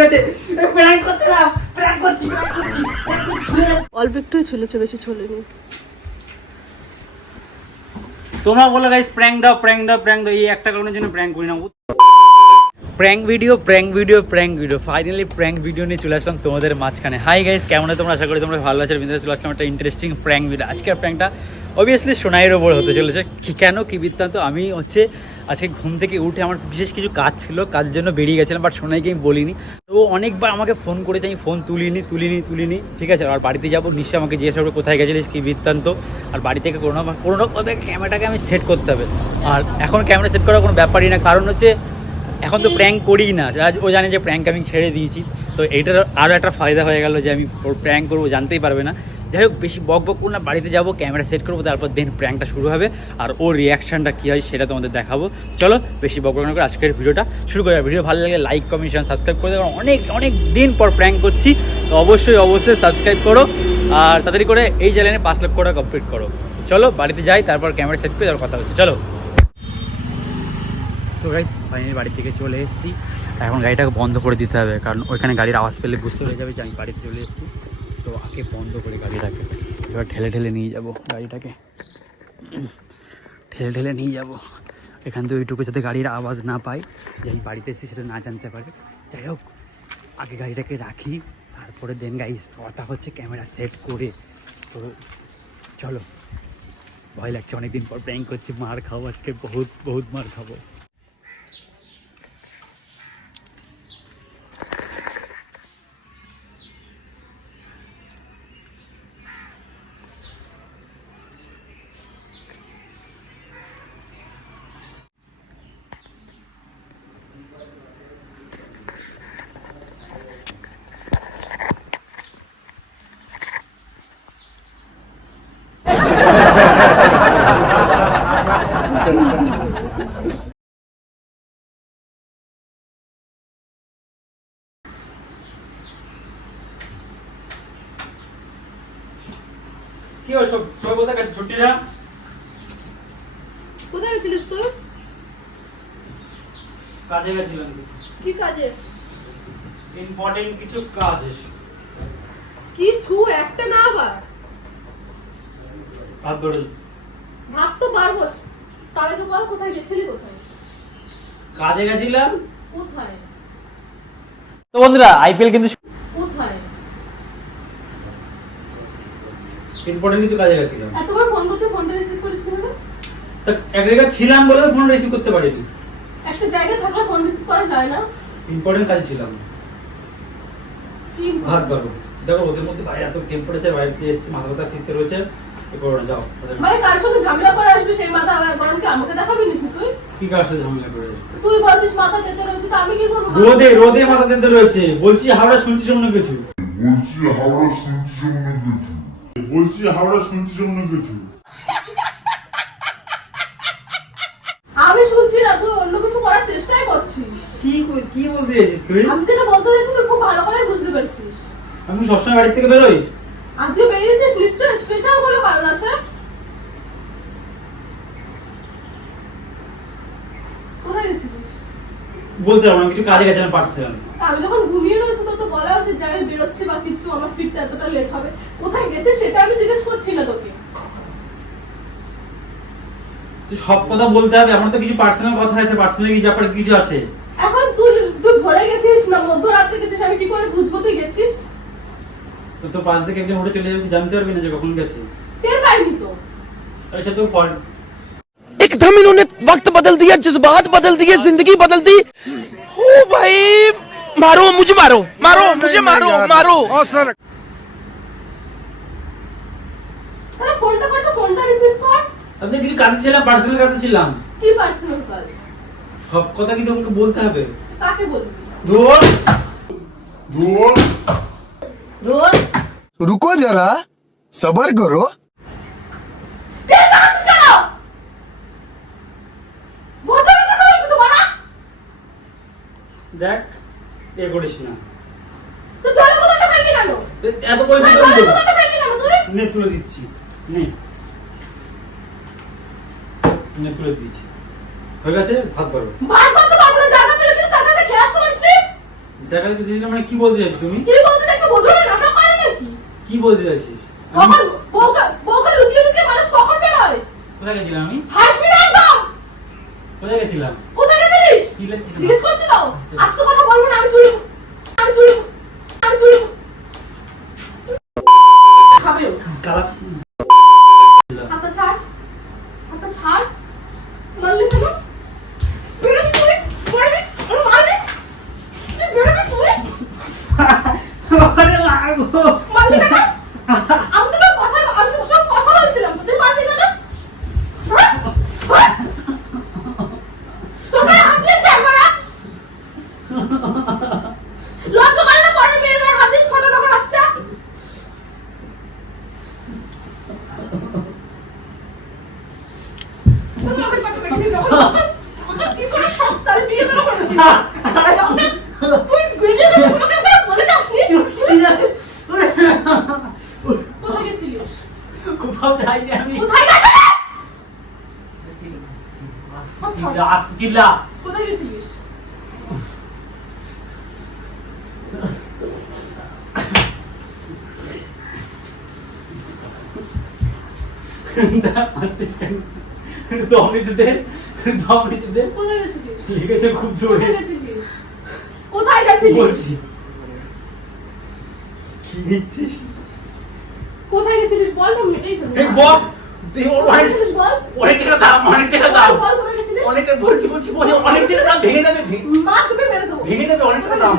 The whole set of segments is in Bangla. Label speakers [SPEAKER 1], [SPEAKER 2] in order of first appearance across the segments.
[SPEAKER 1] গেছে। প্র্যাঙ্ক করছিলাম প্র্যাঙ্ক করছি।
[SPEAKER 2] অল্প একটুই ছুলেছে বেশি ছুলেনি।
[SPEAKER 3] তোমরা বলে গাইস প্র্যাঙ্ক দাও প্র্যাঙ্ক দাও প্র্যাঙ্ক দাও এই একটা কারণের জন্য প্র্যাঙ্ক করি না। Prank video prank video prank video finally prank video নিয়ে চলে আসলাম তোমাদের মাঝখানে। হাই গাইস কেমন আছো তোমরা? আশা করি তোমরা ভালো আছো। বিন্দু চলে আসলাম একটা ইন্টারেস্টিং প্র্যাঙ্ক ভিডিও আজকের প্র্যাঙ্কটা অবভিয়াসলি সোনাইয়ের ওপর হতে চলেছে। কি কেন? কি বৃত্তান্ত? আমি হচ্ছে আজকে ঘুম থেকে উঠে আমার বিশেষ কিছু কাজ ছিল কাজের জন্য বেরিয়ে গেছিলাম বাট সোনাইকে আমি বলিনি। ও অনেকবার আমাকে ফোন করেছে, আমি ফোন তুলিনি তুলিনি তুলিনি। ঠিক আছে, আর বাড়িতে যাব, নিশ্চয়ই আমাকে জিজ্ঞেস করবে কোথায় গেছিলিস, কি বৃত্তান্ত। আর বাড়ি থেকে কোনো কোনো রকমভাবে ক্যামেরাটাকে আমি সেট করতে হবে। আর এখন ক্যামেরা সেট করার কোনো ব্যাপারই না, কারণ হচ্ছে এখন তো প্র্যাঙ্ক করি না। ও জানে যে প্র্যাঙ্ক আমি ছেড়ে দিয়েছি। তো এইটার আরও একটা ফায়দা হয়ে গেল যে আমি ওর প্র্যাঙ্ক করব, জানতেই পারবে না। যাই হোক, বেশি বক বক না, বাড়িতে যাব ক্যামেরা সেট করব, তারপর দেন প্র্যাঙ্কটা শুরু হবে। আর ওর রিয়াকশানটা কী হয় সেটা তোমাদের দেখাবো। চলো, বেশি বক বক না করে আজকের ভিডিওটা শুরু করে। ভিডিও ভালো লাগে লাইক কমেন্ট সাবস্ক্রাইব করে দেবো। অনেক অনেক দিন পর প্র্যাঙ্ক করছি। তো অবশ্যই অবশ্যই সাবস্ক্রাইব করো। আর তাড়াতাড়ি করে এই চ্যানেলে পাঁচ লক্ষ টাকা কমপ্লিট করো। চলো, বাড়িতে যাই, তারপর ক্যামেরা সেট করে তারপর কথা হচ্ছে চলো। সো ফাইনালি বাড়ি থেকে চলে এসেছি। এখন গাড়িটাকে বন্ধ করে দিতে হবে, কারণ ওইখানে গাড়ির আওয়াজ পেলে বুঝতে হয়ে যাবে যে আমি বাড়িতে চলে এসেছি। তো আগে বন্ধ করে গাড়িটাকে। এবার ঠেলে ঠেলে নিয়ে যাব গাড়িটাকে। ঠেলে ঠেলে নিয়ে যাব। এখান থেকে ওইটুকু যাতে গাড়ির আওয়াজ না পাই যে আমি বাড়িতে এসেছি সেটা না জানতে পারে। যাই হোক, আগে গাড়িটাকে রাখি, তারপরে দেন গাইস কথা হচ্ছে ক্যামেরা সেট করে। তো চলো, ভয় লাগছে, অনেকদিন পর প্র্যাঙ্ক করছি, মার খাব আজকে, বহুত বহুত মার খাব। কি হয় সব? সবাই কোথায় গেছে ছুটিরা?
[SPEAKER 2] কোথায় গেছিলিস তুই
[SPEAKER 3] কাজে গেছিলাম।
[SPEAKER 2] কি কাজে?
[SPEAKER 3] ইম্পর্টেন্ট কিছু কাজ
[SPEAKER 2] কিছু? একটা না আবার?
[SPEAKER 3] হাত ধরে
[SPEAKER 2] ভাত তো পারব তার আগে বল কোথায় গেছিলি কোথায়?
[SPEAKER 3] কাজে গেছিলাম।
[SPEAKER 2] কোথায়?
[SPEAKER 3] তো বন্ধুরা আইপিএল কিন্তু
[SPEAKER 2] কোথায়
[SPEAKER 3] ইম্পর্টেন্ট কিছু কাজে গেছিলাম
[SPEAKER 2] এতবার ফোন করছে ফোনটা রিসিভ করিস না
[SPEAKER 3] তা এক জায়গায় ছিলাম বলে ফোন রিসিভ করতে পারিনি।
[SPEAKER 2] একটা জায়গায় থাকলে ফোন রিসিভ করা যায় না।
[SPEAKER 3] ইম্পর্টেন্ট কাজ ছিলাম।
[SPEAKER 2] কি
[SPEAKER 3] ভাত বারো দেখো ওদের মধ্যে বাইরে এত টেম্পারেচার বাড়িতে এসেছে মাথা ব্যথা ফিরতে রয়েছে। করো যাও
[SPEAKER 2] মানে কার সঙ্গে ঝামেলা করে আসবে সেই মাথা গরম কি আমাকে দেখাবি নাকি তুই?
[SPEAKER 3] কি কার সাথে ঝামেলা করে
[SPEAKER 2] তুই বলছিস মাথা তেতে রয়েছে তো আমি কি করব?
[SPEAKER 3] রোদে রোদে মাথা দিতে রয়েছে। বলছি হাওড়া শুনছিস অন্য কিছু?
[SPEAKER 4] বলছি হাওড়া শুনছি অন্য কিছু। বলছি হাওড়া শুনছি অন্য কিছু
[SPEAKER 2] আমি শুনছি না তুই অন্য কিছু করার চেষ্টাই করছিস।
[SPEAKER 3] কি কি বলতে চাইছিস তুই?
[SPEAKER 2] আমি যেটা বলতে চাইছি তুই খুব ভালো করে বুঝতে পারছিস।
[SPEAKER 3] আমি সবসময় বাড়ি থেকে বেরোই?
[SPEAKER 2] আজকে বেরিয়েছিস নিশ্চয়ই স্পেশাল কোনো কারণ আছে? কোথায় গেছিলিস?
[SPEAKER 3] বলতে পারব না কিছু কাজে গেছিলাম পার্সোনাল
[SPEAKER 2] আমি যখন ঘুমিয়ে রয়েছি তো বলা উচিত যে আমি বেরোচ্ছি বা কিছু আমার ফিরতে এতটা লেট হবে কোথায় গেছে সেটা আমি জিজ্ঞেস করছি না তোকে
[SPEAKER 3] তুই সব কথা বলতে হবে আমার তো কিছু পার্সোনাল কথা আছে পার্সোনাল কিছু ব্যাপারে কিছু আছে
[SPEAKER 2] এখন তুই তুই ভরে গেছিস না মধ্যরাত্রে গেছিস আমি কি করে বুঝবো তুই গেছিস
[SPEAKER 3] তো তোর পাশ থেকে একজন উঠে চলে যাবে তুই জানতে পারবি না যে কখন গেছে
[SPEAKER 2] টের পাইনি তো
[SPEAKER 3] তাহলে সে তোর পর
[SPEAKER 5] एकदम इन्होंने वक्त बदल दिया जज्बात बदल दिए जिंदगी बदल दी ओ भाई मारो मुझे मारो मारो मुझे मारो मारो
[SPEAKER 2] তাহলে ফোনটা করছো ফোনটা রিসিভ কর
[SPEAKER 3] আপনি কিছু কাজে ছিলাম পার্সোনাল কাজে ছিলাম
[SPEAKER 2] কি পার্সোনাল কাজ
[SPEAKER 3] সব কথা কি তোমাকে বলতে হবে
[SPEAKER 2] কাকে বলবি
[SPEAKER 3] ধর
[SPEAKER 4] দোল
[SPEAKER 5] रुको जरा सबर करो
[SPEAKER 2] তেল লাগাচ্ছিস কেন ভদ্রভাবে কথা বলছো তো বাড়া
[SPEAKER 3] দেখ এ করিস না।
[SPEAKER 2] তো জলের বোতলটা ফেললি কেন?
[SPEAKER 3] এত করে
[SPEAKER 2] বোতলটা ফেললি কেন তুই?
[SPEAKER 3] নে তুলে দিচ্ছি। নে। নে তুলে দিচ্ছি। হয়ে গেছে? ভাত বারো
[SPEAKER 2] বারবার তো পারব না খেয়ে আসতে পারিস
[SPEAKER 3] মানে কি বলতে চাইছিস তুমি?
[SPEAKER 2] কি বলতে চাইছো বোঝো না নাটক করে নাকি?
[SPEAKER 3] কি বলতে চাইছিস?
[SPEAKER 2] কখন বউকে বউকে লুকিয়ে লুকিয়ে মানুষ কখন বেরোয়?
[SPEAKER 3] কোথায় গেছিলাম আমি?
[SPEAKER 2] একদম!
[SPEAKER 3] কোথায় গেছিলাম
[SPEAKER 2] কোথায় গেছিলিস
[SPEAKER 3] চিল্লাচ্ছিস কেন?
[SPEAKER 2] জিজ্ঞেস করছি তো? আস্তে কথা বলব না আমি চুরি আমি চুরি আমি চুরি খাবে ও।
[SPEAKER 3] কালা
[SPEAKER 2] হাতটা ছাড় হাতটা ছাড় মারলি কেন বেরোবি তুই মারবি আমি মারবি তুই বেরোবি তুই
[SPEAKER 3] আরে লাগো
[SPEAKER 2] মারলি কেন আমি তোকে কথা আমি তোর সঙ্গে কথা বলছিলাম তো তুই মারলি কেন হ্যাঁ? হ্যাঁ? তোর গায়ে হাত দিয়েছে একবার আ? লজ্জা করে না পরে মেয়ের গায়ে হাত দিস ছোট লোকের বাচ্চা তুমি আমাকে বাচ্চা দেখে নিয়ে যাও। ওদের কি করে সব তাহলে বিয়ে কেন করেছিস? ওদের- তুই বিয়ে করে ওকে একবার বলে যাসনি? কোথায় গেছিলিস?
[SPEAKER 3] কোথাও যাইনি আমি
[SPEAKER 2] কোথায় গেছিলিস?
[SPEAKER 3] চিল্লা, আস্তে চিল্লা
[SPEAKER 2] কোথায় গেছিলিস?
[SPEAKER 3] দম নিতে দে দম নিতে দে
[SPEAKER 2] কোথায় গেছিলিস?
[SPEAKER 3] লেগেছে খুব জোরে
[SPEAKER 2] কোথায় গেছিলিস? কোথায় গেছিলিস?
[SPEAKER 3] বলছি কি নিচ্ছিস
[SPEAKER 2] কোথায় গেছিলিস? বল না ফেলব।
[SPEAKER 3] এই বল তুই ওর
[SPEAKER 2] কোথায়
[SPEAKER 3] অনেক
[SPEAKER 2] গেছিলিস বল?
[SPEAKER 3] অনেক টাকা দাম অনেক টাকা দাম
[SPEAKER 2] বল, বল, কোথায় গেছিলিস?
[SPEAKER 3] অনেকটা বলছি বলছি বলছি অনেক টাকা দাম ভেঙে যাবে ভেঙে-
[SPEAKER 2] মা তোকে মেরে দেবো।
[SPEAKER 3] ভেঙে যাবে অনেক টাকা দাম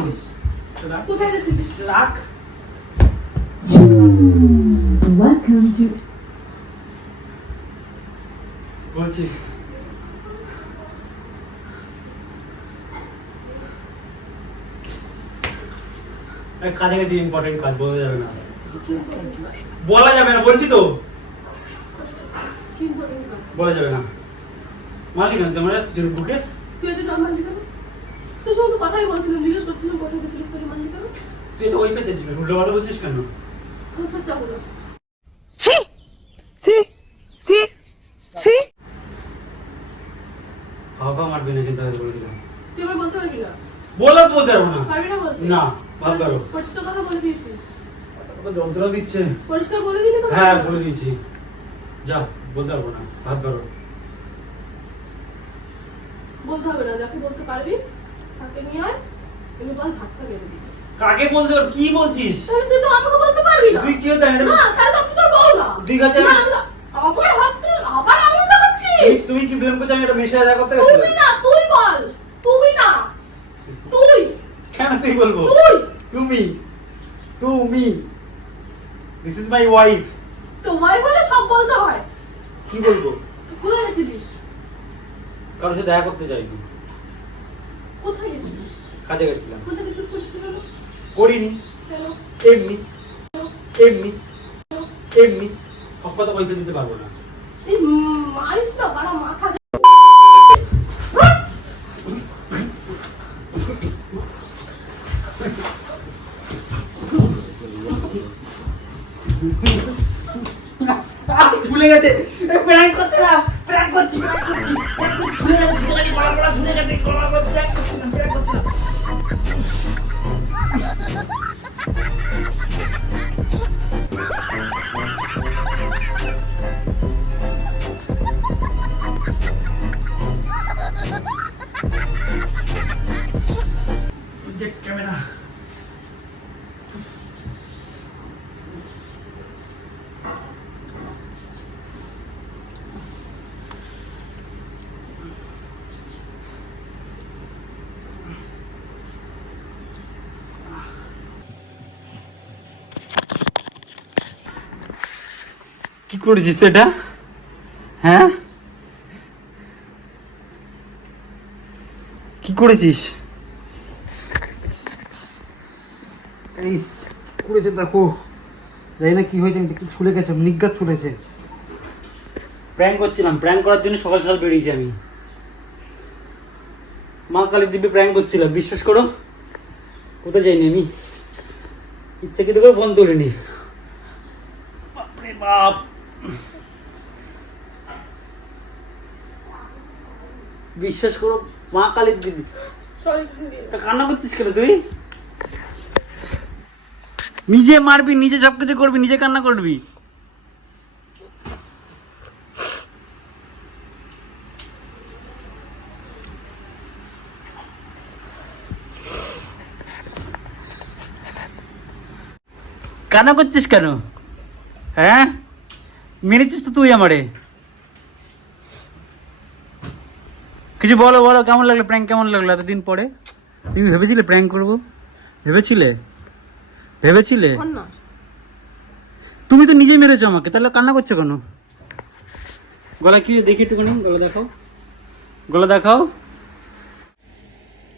[SPEAKER 2] কোথায় গেছিলিস?
[SPEAKER 3] রাখ
[SPEAKER 6] Welcome to
[SPEAKER 3] বলছি কাজে গেছি ইম্পর্টেন্ট কাজ বলা যাবে না বলা যাবে না বলছি তো
[SPEAKER 2] করে?
[SPEAKER 3] বলা যাবে না মালিক না তোমার তোর বুকে
[SPEAKER 2] তুই এত জল মারলি কেন? তোর সঙ্গে তো কথাই বলছিলাম, জিজ্ঞেস করছিলাম কোথায় গেছিলিস, তুই মারলি কেন?
[SPEAKER 3] তুই তো ওই পেতে ছিল উল্টো পাল্টা বলছিস কেন
[SPEAKER 2] যাব না?
[SPEAKER 5] Sí, sí, sí, sí.
[SPEAKER 3] বাবা মারবি না কিন্তু আমি বলে দিলাম
[SPEAKER 2] তুই আমার বলতে পারবি না?
[SPEAKER 3] বলা বলতে পারব না
[SPEAKER 2] পারবি না বলতে?
[SPEAKER 3] না ভাব করো
[SPEAKER 2] কথা বলে দিয়েছিস।
[SPEAKER 3] যন্ত্রণা দিচ্ছে
[SPEAKER 2] পরিষ্কার বলে দিলি তো?
[SPEAKER 3] হ্যাঁ বলে দিয়েছি যা বলতে পারব না
[SPEAKER 2] বলতে হবে না, যাকে বলতে পারবি, তাকে নিয়ে আয়, আমি বল দিবি।
[SPEAKER 3] কাকে বলতে কি বলছিস
[SPEAKER 2] তাহলে তুই তো আমাকে বলতে পারবি না।
[SPEAKER 3] তুই কি হতে
[SPEAKER 2] না, তাহলে তো তোর বউ না।
[SPEAKER 3] তুই কাছে
[SPEAKER 2] আমার হাত তুই আবার আমি।
[SPEAKER 3] তুমি কি ব্লেম করছ আমি এটা মেশে দেখা করতে
[SPEAKER 2] তুমি না, তুই বল। তুমি না। তুই,
[SPEAKER 3] কেন তুই বলব
[SPEAKER 2] তুই।
[SPEAKER 3] তুমি তুমি দিস ইজ মাই ওয়াইফ
[SPEAKER 2] তো ভাই বলে সব বলতে হয়।
[SPEAKER 3] কি বলব
[SPEAKER 2] কোথায় গেছিলিস?
[SPEAKER 3] কারোর সাথে দেখা করতে চাইনি
[SPEAKER 2] কোথায় গেছিলিস?
[SPEAKER 3] কাজে গেছিলাম
[SPEAKER 2] কোথায় কিছু?
[SPEAKER 3] করিনি? এমনি এমনি এমনি সব কথা বলতে দিতে পারব না
[SPEAKER 2] এই মারিস না, বাড়া মাথা
[SPEAKER 1] ঝুলে গেছে। প্র্যাঙ্ক করছিলাম প্র্যাঙ্ক করছি প্র্যাঙ্ক করছি ঝুলে গেছে ঝুলে গেছে গলা
[SPEAKER 3] করেছিস তো এটা? হ্যাঁ? কি করেছিস?
[SPEAKER 1] ইস করেছে দেখো। জানি না কি হয়েছে আমি ছুলে গেছে নিজ্ঞাত ছুলেছে।
[SPEAKER 3] প্র্যাঙ্ক করছিলাম প্র্যাঙ্ক করার জন্য সকাল সকাল বেরিয়েছি আমি। মা কালী দিব্যি প্র্যাঙ্ক করছিলাম বিশ্বাস করো? কোথায় যাইনি আমি। ইচ্ছাকৃত করে ফোন তুলিনি। বাপরে বাপ। বিশ্বাস করো মা কালীর দিদি তা কান্না করছিস কেন তুই? নিজে মারবি নিজে সব কিছু করবি নিজে কান্না করবি। কান্না করছিস কেন? হ্যাঁ? মেরেছিস তো তুই আমারে। কিছু বলো বলো কেমন লাগল প্র্যাঙ্ক কেমন লাগল এতদিন পরে? তুমি ভেবেছিলে প্র্যাঙ্ক করব? ভেবেছিলে? ভেবেছিলে? তুমি তো নিজে মেরেছো আমাকে তাহলে কান্না করছ কেন? গলা কি দেখি একটুখানি গলা দেখাও। গলা দেখাও।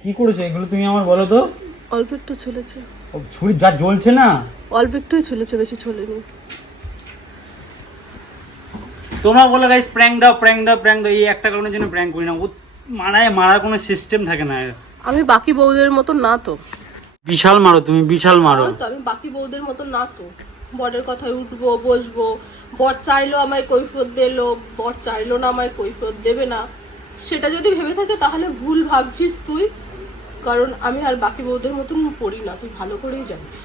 [SPEAKER 3] কি করেছ এগুলো তুমি আমার বলো তো।
[SPEAKER 2] অল্প একটু ছুলেছে
[SPEAKER 3] ও ছুরি যা জ্বলছে না?
[SPEAKER 2] অল্প একটুই ছুলেছে বেশি ছুলেনি
[SPEAKER 3] তোমরা বলে গাইস প্র্যাঙ্ক দাও প্র্যাঙ্ক দাও প্র্যাঙ্ক দাও এই একটা কারণের জন্য প্র্যাঙ্ক করি না। মারায় মারার কোনো সিস্টেম থাকে না।
[SPEAKER 2] আমি বাকি বউদের মতো না তো।
[SPEAKER 3] বিশাল মারো তুমি বিশাল মারো।
[SPEAKER 2] তো আমি বাকি বউদের মতো না তো। বরের কথায় উঠবো বসবো। বর চাইলো আমায় কৈফত দিলো বর চাইলো না আমায় কৈফত দেবে না। সেটা যদি ভেবে থাকে তাহলে ভুল ভাবছিস তুই। কারণ আমি আর বাকি বউদের মতন পড়ি না তুই ভালো করেই জানিস।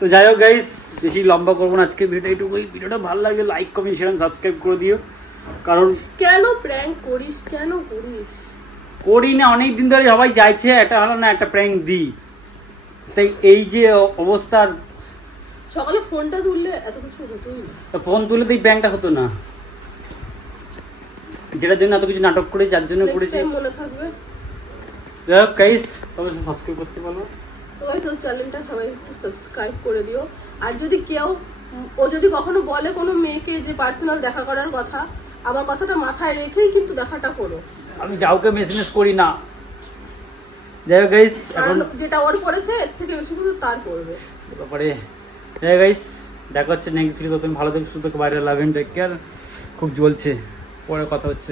[SPEAKER 3] তো যাই হোক গাইস বেশি লম্বা করব না আজকে ভিডিওটা এইটুকুই। ভিডিওটা ভালো লাগলে লাইক কমেন্ট শেয়ার সাবস্ক্রাইব করে দিও। কারণ
[SPEAKER 2] কেন প্র্যাঙ্ক করিস? কেন করিস?
[SPEAKER 3] করি না অনেক দিন ধরে সবাই চাইছে এটা হলো না একটা প্র্যাঙ্ক দিই। তাই এই যে অবস্থার
[SPEAKER 2] সকালে ফোনটা তুললে এত কিছু হতোই না।
[SPEAKER 3] ফোন তুলে তো এই প্র্যাঙ্কটা হতো না। যেটার জন্য এত কিছু নাটক করে যার জন্য করেছি।
[SPEAKER 2] মনে থাকবে।
[SPEAKER 3] যাই হোক গাইস তবে সাবস্ক্রাইব করতে পারব
[SPEAKER 2] তোমার সব চ্যানেলটা সবাই একটু সাবস্ক্রাইব করে দিও। আর যদি কেউ ও যদি কখনো বলে কোনো মেয়েকে যে পার্সোনাল দেখা করার কথা আমার কথাটা মাথায় রেখেই কিন্তু দেখাটা করো
[SPEAKER 3] আমি যাওকে মেসেজ করি না। যাই হোক গাইস এখন
[SPEAKER 2] যেটা ওর পড়েছে এর থেকে বেশি কিন্তু তার পড়বে
[SPEAKER 3] ব্যাপারে যাই হোক গাইস দেখা হচ্ছে নেক্সট ভিডিও তুমি ভালো থেকে সুস্থ বাইরে লাভ টেক কেয়ার খুব জ্বলছে। পরে কথা হচ্ছে।